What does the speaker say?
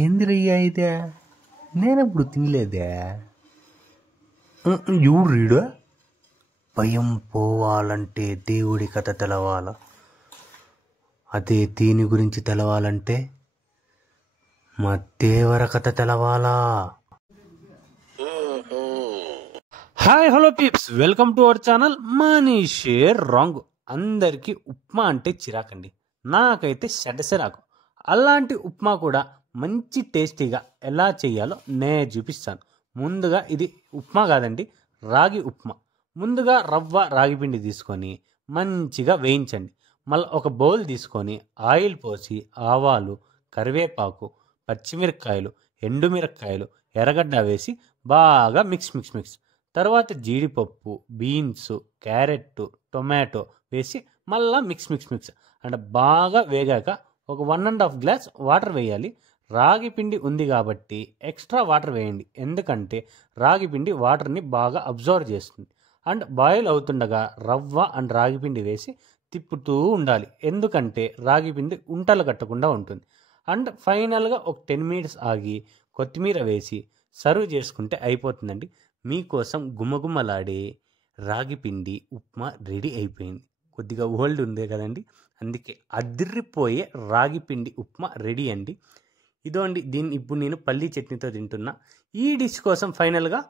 ఏందిరయ్యా ఇదే, నేనెప్పుడు తినలేదే. ఎవరు రీడు? భయం పోవాలంటే దేవుడి కథ తెలవాల, అదే దీని గురించి తెలవాలంటే మా దేవర కథ తెలవాలా. Hi hello peeps, welcome to our channel మనీషే రాంగ్. అందరికీ ఉప్మా అంటే చిరాకండి, నాకైతే చెడ్డసిరాకు. అలాంటి ఉప్మా కూడా మంచి టేస్టీగా ఎలా చేయాలో నేను చూపిస్తాను. ముందుగా ఇది ఉప్మా కాదండి, రాగి ఉప్మా. ముందుగా రవ్వ రాగి పిండి తీసుకొని మంచిగా వేయించండి. మళ్ళీ ఒక బౌల్ తీసుకొని ఆయిల్ పోసి ఆవాలు, కరివేపాకు, పచ్చిమిరపకాయలు, ఎండుమిరపకాయలు, ఎర్రగడ్డ వేసి బాగా మిక్స్. తర్వాత జీడిపప్పు, బీన్స్, క్యారెట్, టొమాటో వేసి మళ్ళీ మిక్స్ అంటే బాగా వేగాక ఒక 1.5 గ్లాస్ వాటర్ వేయాలి. రాగి పిండి ఉంది కాబట్టి ఎక్స్ట్రా వాటర్ వేయండి, ఎందుకంటే రాగి పిండి వాటర్ని బాగా అబ్జర్వ్ చేస్తుంది. అండ్ బాయిల్ అవుతుండగా రవ్వ అండ్ రాగి పిండి వేసి తిప్పుతూ ఉండాలి, ఎందుకంటే రాగి పిండి ఉంటలు కట్టకుండా ఉంటుంది. అండ్ ఫైనల్గా ఒక 10 మినిట్స్ ఆగి కొత్తిమీర వేసి సర్వ్ చేసుకుంటే అయిపోతుందండి. మీకోసం గుమగుమలాడే రాగి పిండి ఉప్మా రెడీ అయిపోయింది. కొద్దిగా ఓల్డ్ ఉంది కదండి, అందుకే అదిరిపోయే రాగి పిండి ఉప్మా రెడీ అండి. ఇదో అండి, దీన్ని ఇప్పుడు నేను పల్లీ చట్నీతో తింటున్నా. ఈ డిష్ కోసం ఫైనల్గా